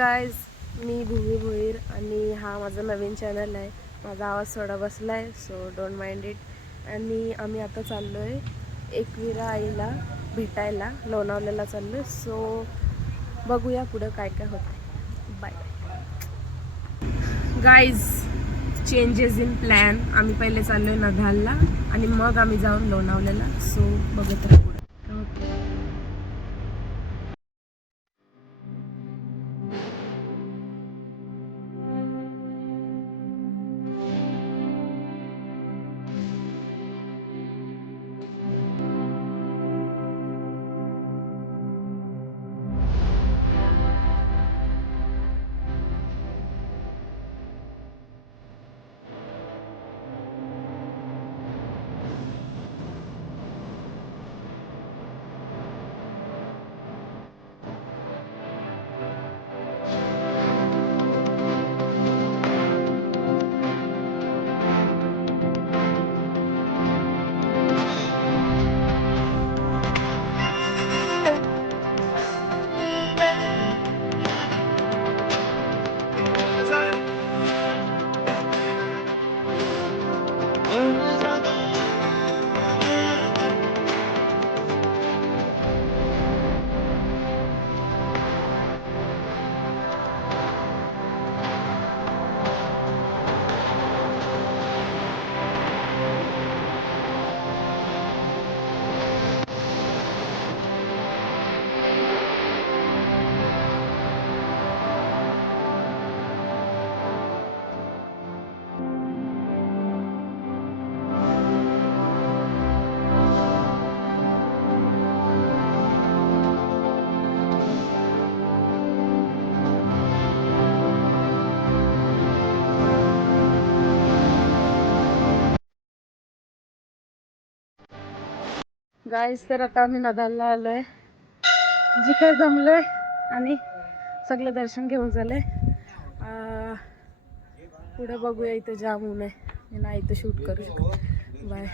Guys, मी भूमी भोईर आणि हा माझा नवीन चॅनल आहे. माझा आवाज थोडा बसला आहे, सो डोंट माइंड इट. आणि आम्ही आता चाललो आहे एकविरा आईला भेटायला, लोणावळ्याला चाललो आहे. सो बघूया पुढं काय काय होतं. Bye guys, changes in plan. आम्ही पहिले चाललो आहे नदालला आणि मग आम्ही जाऊन लोणावळ्याला. सो बघत राहू पुढं. गाईस, तर आता आम्ही नदालला आलोय, जिकडे जमलोय आणि सगळं दर्शन घेऊन झालंय. पुढे बघूया. इथं जाम ऊन आहे, मी नाही इथं शूट करू शकत. बाय.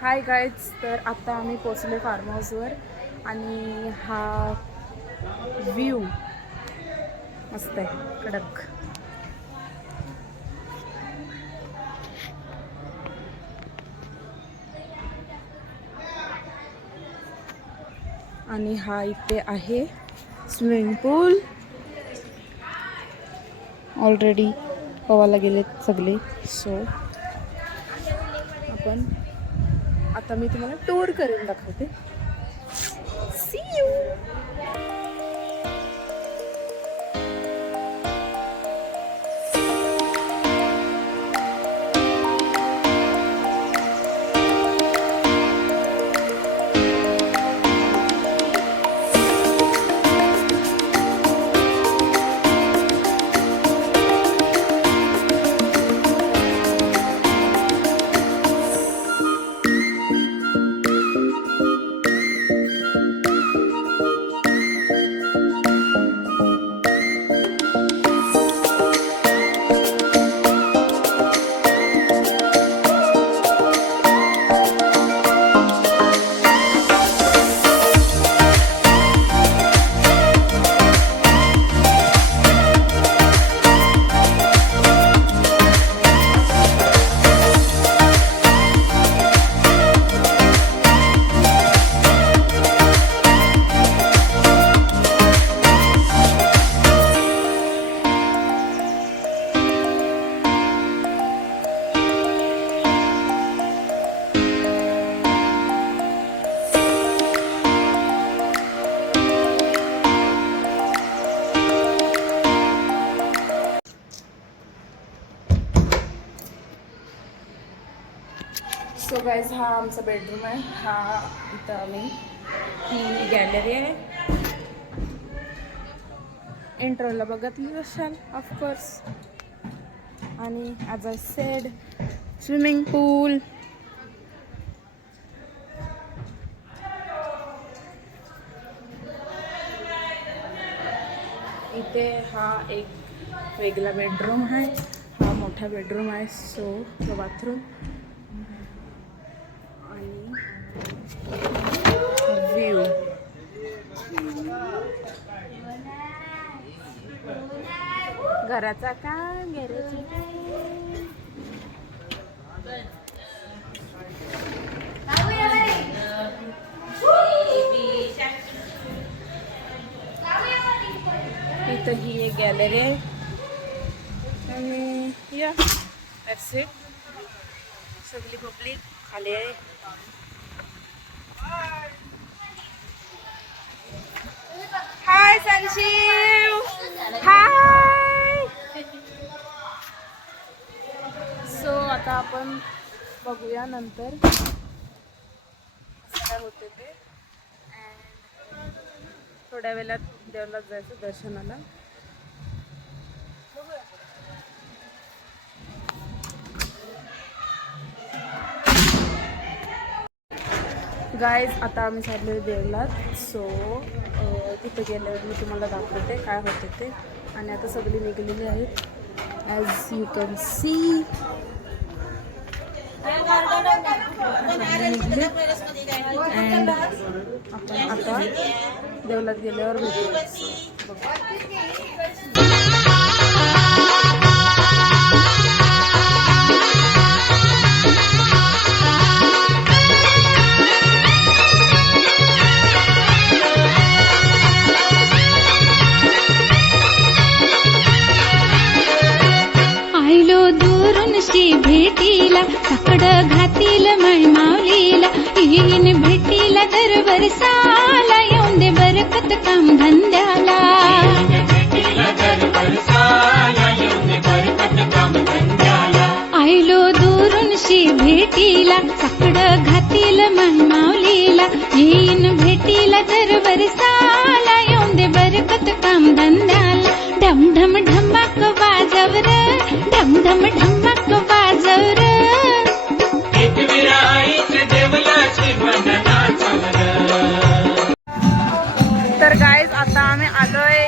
हाय गाईज, तर आता आम्ही पोचलो फार्म हाऊसवर आणि हा व्ह्यू मस्त आहे, कडक. आणि हा इथे आहे स्विमिंग पूल. ऑलरेडी पोवायला गेलेत सगळे. सो आपण आता मी तुम्हाला टूर करून दाखवते. C you. सो गाइज, हा आमचा बेडरूम आहे. हा इथं आम्ही, ही गॅलरी आहे इंट्रोला बघितली असाल ऑफकोर्स. आणि ॲज आय सेड स्विमिंग पूल. इथे हा एक वेगळा बेडरूम आहे. हा मोठा बेडरूम आहे. सो तो बाथरूम आणि व्ह्यू. घराचा का गॅरेज. इथं ही एक गॅलरी आहे आणि या दॅट्स इट. सगळी पब्लिक खाली आहे. हाय संजीव. हाय. सो आता आपण बघूया नंतर काय होते ते. थोड्या वेळात देवळात जायचं दर्शनाला. गाईज आता आम्ही चाललोय देवळात. सो तिथे गेल्यावर मी तुम्हाला दाखवते काय होते ते. आणि आता सगळी निघलेली आहेत as you can see. And आपण आता देवळात गेल्यावर भेटू. आयलो दुरून श्री भेटीला साकडं घातील माय माऊलीला. येईन भेटीला दर वर्षाला येऊन दे बरकत काम धंद्याला. आयलो दुरून श्री भेटीला साकडं घातील माय माऊलीला. येईन भेटीला दर वर्षाला येऊन दे बरकत काम धंद्याला. ढम ढम ढमाक वाजवर ढम ढम ढमाक वाजवर. तर गाईज आता आम्ही आलोय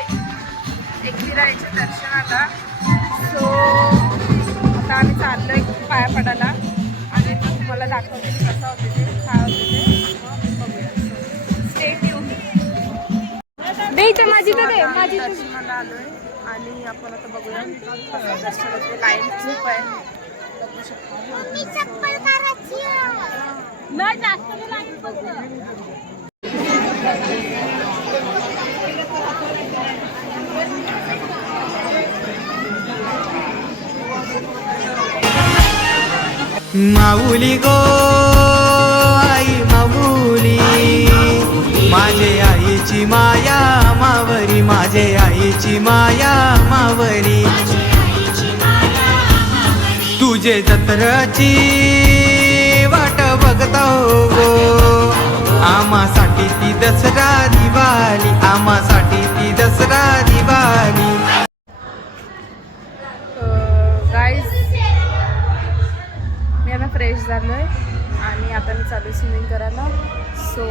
एकविराईच्या दर्शनाला. सो आता आम्ही चाललोय पाया पडायला आणि मग तुम्हाला दाखवते कसं होते ते काय होते ते. बघूया. Stay tune. माझी दर्शनाला आलोय आणि आपण आता बघूया कसं दर्शन होते. लाईन खूप आहे बघू शकतो. माऊली गो आई माऊली, माझे आईची माया मावरी, माझे आईची माया मावरी. तुझे जत्रची वाट बघता हो गो, आम्हासाठी ती दसरा दिवाळी, आम्हासाठी ती दसरा दिवाळी. गाईज मी आता फ्रेश झालो आहे आणि आता मी चालू स्विमिंग करायला. सो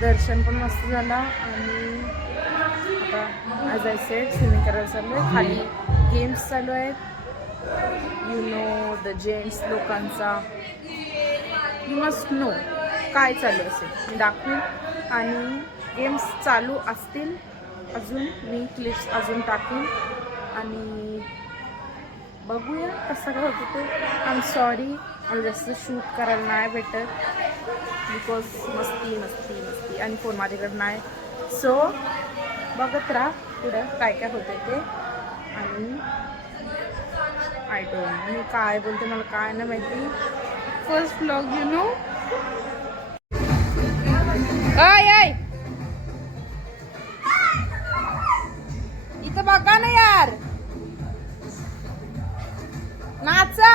दर्शन पण मस्त झालं आणि आता ॲज आय सेड स्विमिंग करायला चालू आहे. खाली गेम्स चालू आहेत. यू नो द जेंट्स लोकांचा, यू मस्ट नो काय चालू असेल मी दाखवीन. आणि गेम्स चालू असतील अजून, मी क्लिप्स अजून टाकीन आणि बघूया कसं काय होतं ते. आय एम सॉरी मला जास्त शूट करायला नाही भेटत बिकॉज मस्ती मस्ती मस्ती आणि फोन माझ्याकडे नाही. सो बघत राहा पुढं काय काय होतं ते. आणि आय डोंट मी काय बोलते मला काय नाही माहिती. First vlog you know. I इथं बघा ना यार, नाचा.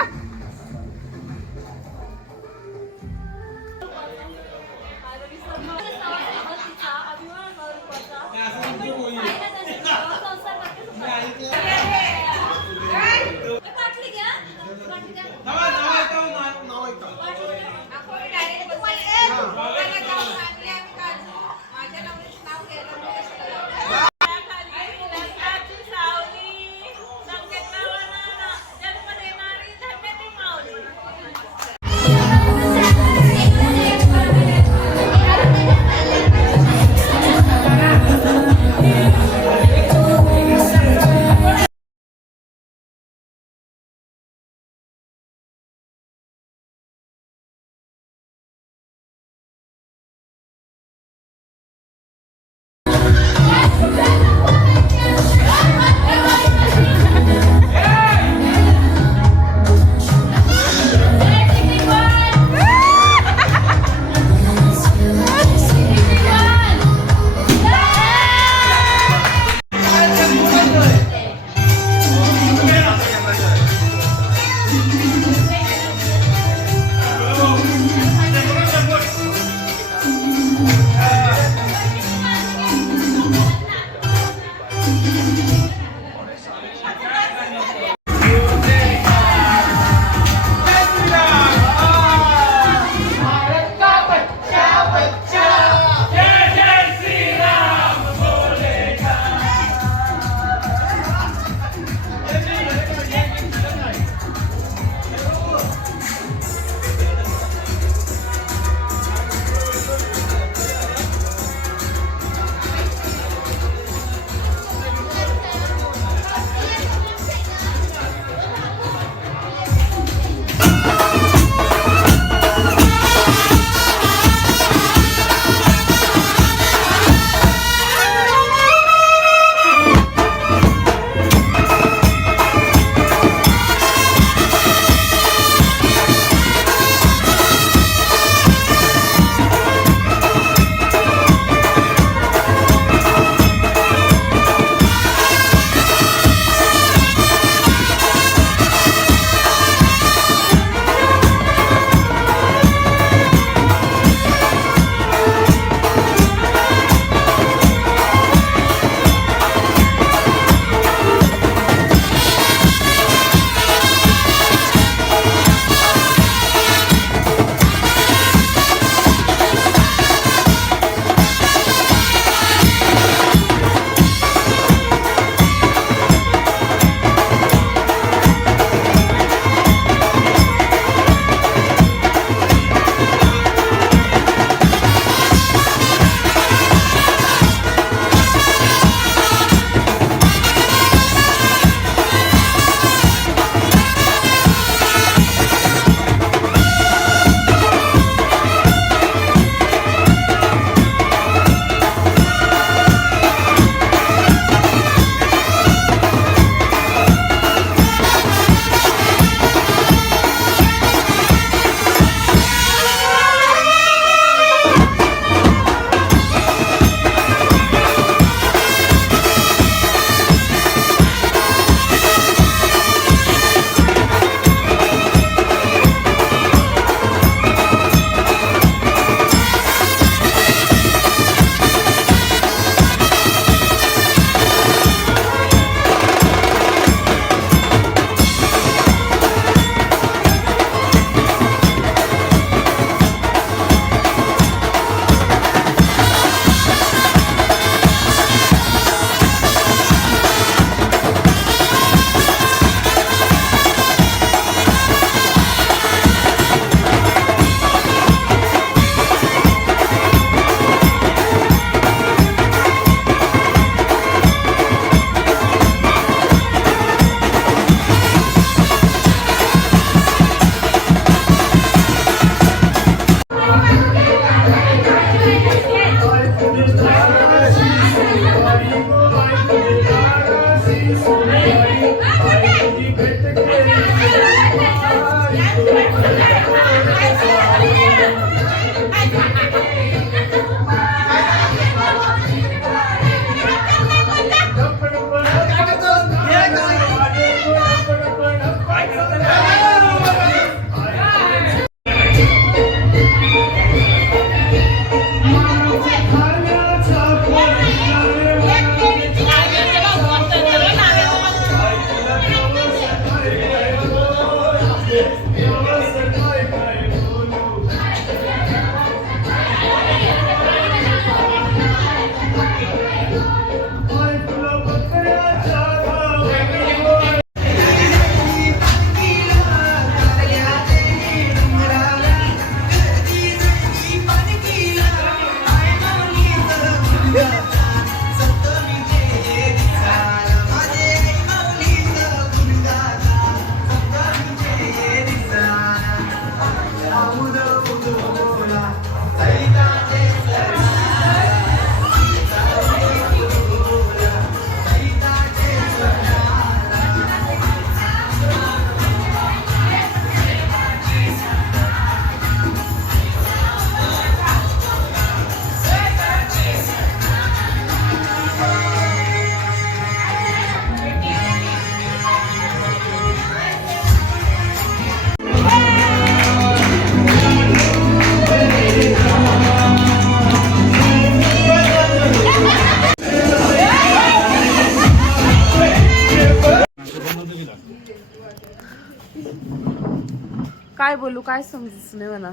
काय बोलू काय समजच नाही म्हणा.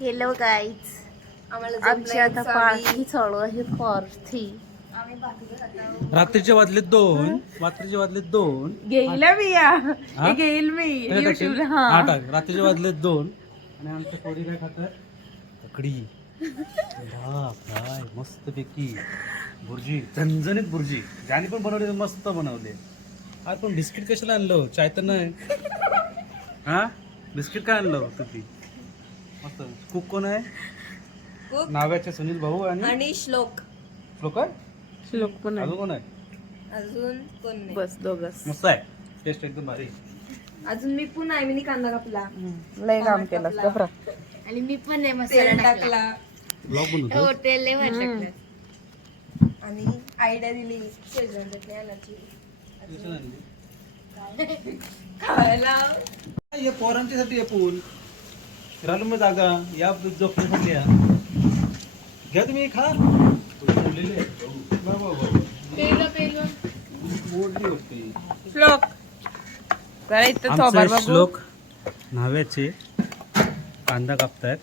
हेलो गाईज, आमची आता पार्टी चालू आहे. पार्टी रात्रीचे वाजले 2 घेईल मी या हे घेईल मी युट्यूबला. हा रात्रीचे वाजले 2 आणि आमच्या पोरी काय खातात? ककडी फ्राय मस्त पैकी भुर्जी, झणझणीत भुर्जी. ज्याने पण बनवले मस्त बनवले. आज पण बिस्किट कशाला आणलं? चाय तर नाही. हा बिस्किट काय आणलं तुम्ही? मस्त. कुक कोण आहे? नाव्याचे सुनील भाऊ आणि श्लोक आहे? श्लोक पण अजून कोण आहे? अजून कोण नाही, बस दोघच. मस्त आहे. टेस्ट एकदम भारी. अजून मी पण आहे. मी कांदा कापला, लय काम केलं गप्रा. आणि मी पण आहे मसाला टाकला. ब्लॉग बनवतो. हॉटेल आणि आयडिया दिली शेजवान चटणी आणायची खायला. हे पोरांच्यासाठी आहे पूल. राहिलो मग जागा या झोपण्यासाठी या. घ्या तुम्ही खा. श्लोक जरा इथं सोबत बघू. श्लोक न्हाव्याचे कांदा कापतायत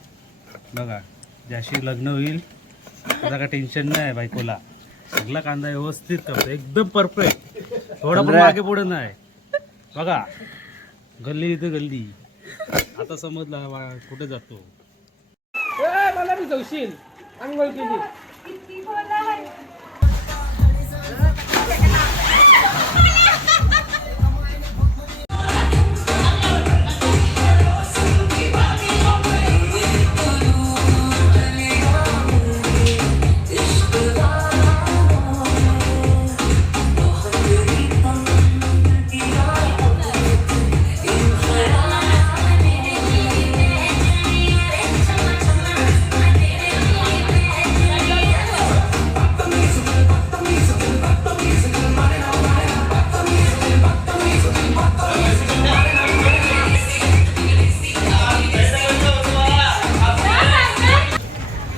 बघा. ज्याशी लग्न होईल त्याचा काय टेन्शन नाही बायकोला. सगळा कांदा व्यवस्थित कापतो एकदम परफेक्ट. थोडा पण मागे पुढे नाही बघा. गल्ली इथे गल्ली. आता समजला कुठे जातो. मला बी जाऊशील अंघोळ केली.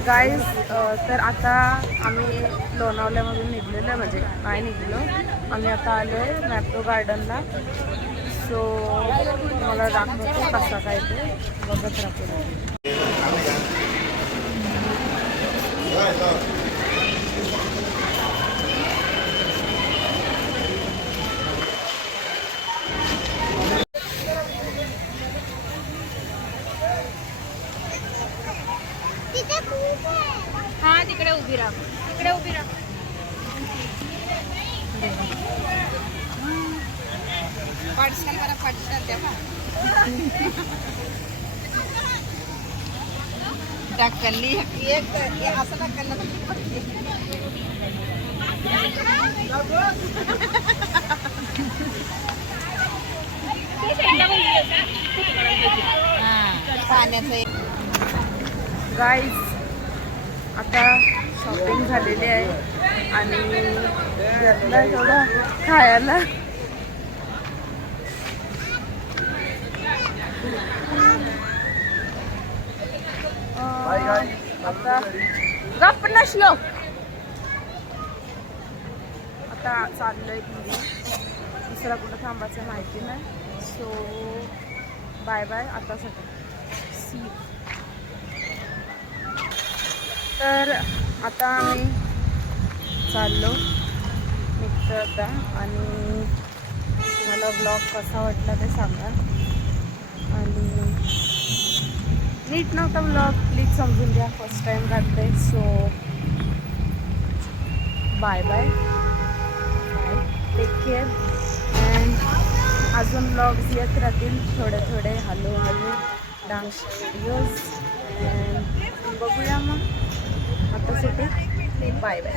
गाईज तर आता आम्ही लोणावल्यामधून निघलेलो आहे. म्हणजे नाही निघलो आम्ही. आता आलो आहे मॅप्रो गार्डनला. सो मला दाखवतो कसा काय ते बघत राहतो. हा तिकडे उभी राहा. तिकडे उभी राहा. पडशाल मला पडशाल तेव्हा ढकलली एक असं ढकललं गाईज आता शॉपिंग झालेली आहे आणि घेतलं थोडं खायला. आता गप्प नसलो आता चाललोय घरी. दुसरा कुठं थांबायचं माहिती नाही. सो बाय बाय आता सगळं सी. तर आता आम्ही चाललो निघतो आता. आणि मला ब्लॉग कसा वाटला ते सांगा. आणि नीट नव्हता ब्लॉग प्लीज समजून घ्या, फर्स्ट टाइम काढते. So bye bye bye, take care. And अजून ब्लॉग्स येत राहतील थोडे थोडे हळूहळू, डान्स व्हिडिओज. अँड बघूया मग आता सुटे. Bye bye.